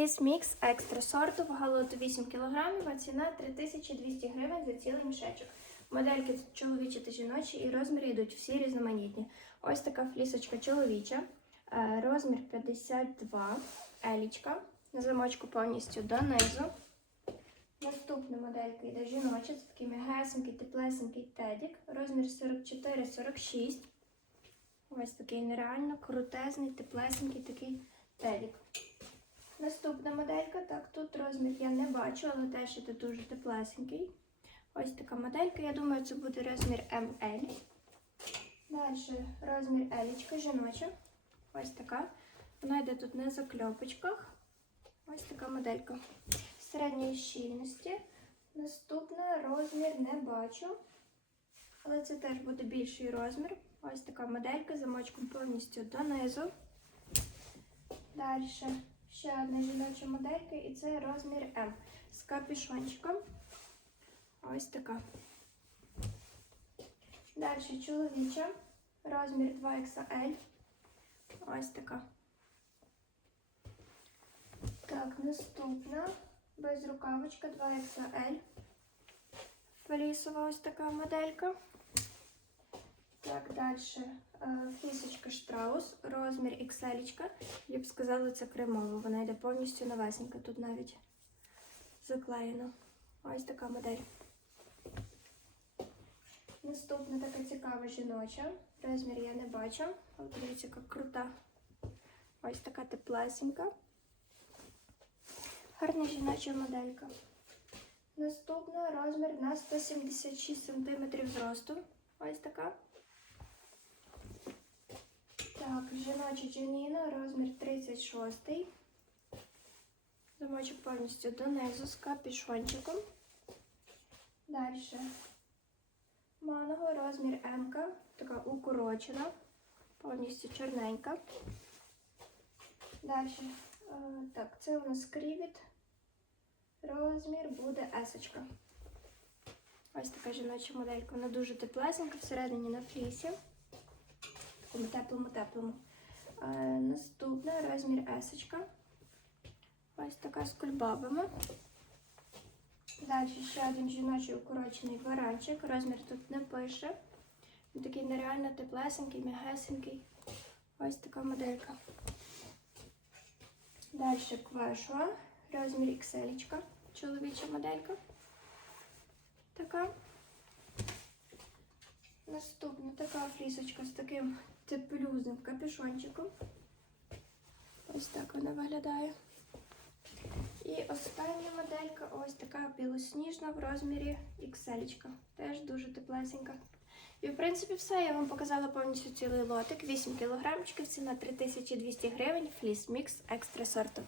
Фліс Мікс екстра сорту, вага лоту 8 кг, а ціна 3200 гривень за цілий мішечок. Модельки чоловічі та жіночі і розміри йдуть всі різноманітні. Ось така флісочка чоловіча, е, розмір 52, елічка, на замочку повністю донизу. Наступна моделька йде жіноча, це такий м'ягесенький, теплесенький тедік, розмір 44-46. Ось такий нереально крутезний, теплесенький такий тедік. Наступна моделька, так, тут розмір я не бачу, але теж іде дуже теплесенький. Ось така моделька, я думаю, це буде розмір МЛ. Далі розмір Елічка, жіноча. Ось така. Вона йде тут на закльопочках. Ось така моделька. Середньої щільності. Наступна розмір не бачу. Але це теж буде більший розмір. Ось така моделька, замочком повністю донизу. Далі ще одна жіноча моделька, і це розмір М з капюшончиком. Ось така. Далі чоловіча, розмір 2XL. Ось така. Так, наступна безрукавочка 2XL. Фелісова ось така моделька. Так, далі. Фісочка Штраус, розмір XL. Я б сказала, це кремова. Вона йде повністю новесенька. Тут навіть заклеєно. Ось така модель. Наступна така цікава жіноча. Розмір я не бачу. Але подивіться, яка крута. Ось така теплесенька. Гарна жіноча моделька. Наступна розмір на 176 см зросту. Ось така. Так, жіноча джаніна, розмір 36. Замочок повністю донизу з капюшончиком. Далі. Манго, розмір М, така укорочена, повністю чорненька. Далі. Так, це у нас крівіт. Розмір буде есочка. Ось така жіноча моделька. Вона дуже теплесенька, всередині на флісі. Такому теплому-теплому. Е, наступна розмір есочка. Ось така з кульбабами. Далі ще один жіночий укорочений варанчик. Розмір тут не пише. Він такий нереально теплесенький, м'ягесенький. Ось така моделька. Далі квешуа, розмір XL, чоловіча моделька. Така. Наступна така флісочка з таким теплюзним капюшончиком. Ось так вона виглядає. І остання моделька ось така білосніжна в розмірі XL. Теж дуже теплесенька. І, в принципі, все. Я вам показала повністю цілий лотик. 8 кілограмчиків, ціна 3200 гривень, фліс мікс екстра сорту.